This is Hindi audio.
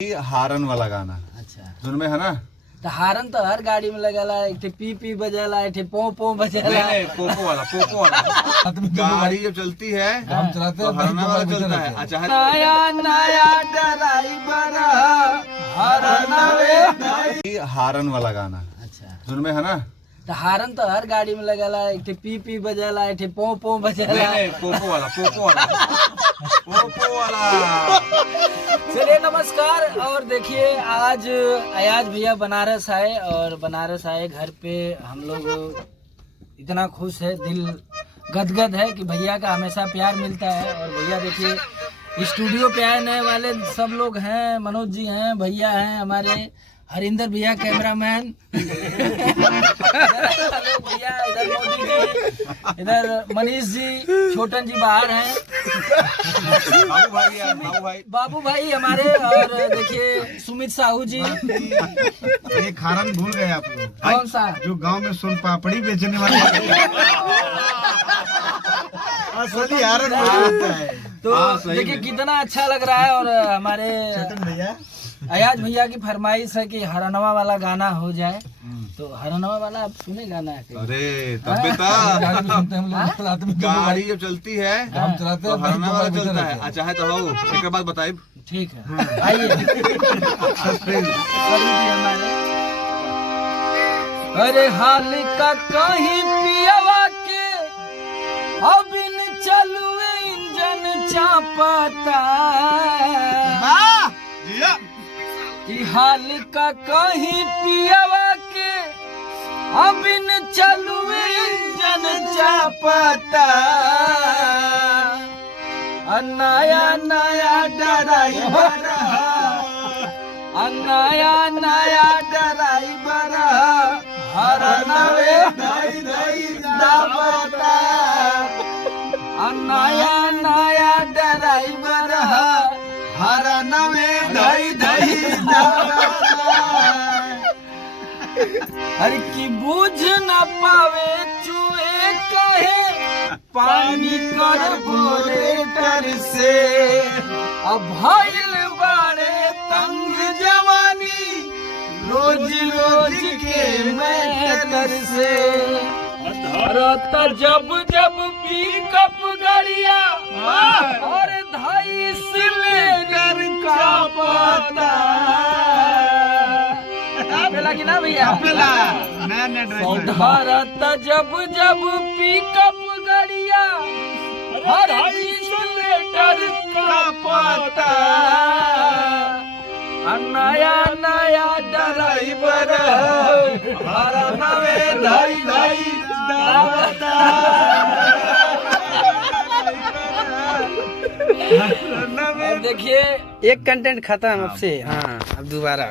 हारन वाला गाना अच्छा जिनमें है ना। तो हारन तो हर गाड़ी में लगेला, एक ठे पी पी बजेला, एक ठे पो पो बजेला। नहीं, पोपो वाला गाड़ी जब चलती है हम चलाते तो हैं, हरना वाला बजते चलता है। रहते हैं। अच्छा है नया नया ड्राइवर हरन हारन वाला गाना अच्छा जिनमें है ना। तो हारन तो हर गाड़ी में लगेला, एक ठे पी पी बजेला, एक ठे पो पो बजेला। नहीं, पोपो वाला चलिए नमस्कार। और देखिए आज अयाज भैया बनारस आए और बनारस आए घर पे हम लोग इतना खुश है, दिल गदगद है कि भैया का हमेशा प्यार मिलता है। और भैया देखिए स्टूडियो पे आए नए वाले सब लोग हैं, मनोज जी हैं, भैया हैं हमारे, हरिंदर भैया कैमरामैन भैया इधर, मोदी जी इधर, मनीष जी, छोटन जी बाहर हैं, बाबू भाई हमारे, और देखिए सुमित साहू जी। एक हारन भूल गए आप लोग, कौन सा? जो गांव में सोन पापड़ी बेचने वाले असली हारन होता है। तो हाँ, सही देखिए में। कितना अच्छा लग रहा है। और हमारे चेतन भैया अयाज भैया की फरमाइश है कि हरनवा वाला गाना हो जाए। तो हरनवा वाला आप सुने गाना है? अरे तब बेटा गाड़ी में सुनते हैं हम लोग, रात में गाड़ी जब चलती है हम चलाते तो हैं, हरना वाला बजते चलता है। रहते हैं। अच्छा है तो हो एक बात बताइए। ठीक है आइए। अरे हाल का कहीं पियावा के अब इन चलुए इंजन चापता, कि हाल का कहीं पियावा के अब इन चलुए इंजन चापता, नया नया ड्राइवर नया नया ड्राइवर हर नवे दावता, नया नया ड्राइवर हर नवे अरे की बुझ न पावे चुए कहे पानी कर बोरे डर से, अब भइल बाड़े तंग जवानी रोज रोज के मैटर से, धरत जब जब पिकअप गाड़िया और धाई सिलेंडर का पता पेला की ना भैया भारत जब जब पिकअप गाड़िया हर सिलेंडर का पता, नया नया ड्राइवर हर नवे धाई दावता। और देखिए एक कंटेंट खत्म अब से। हाँ अब दोबारा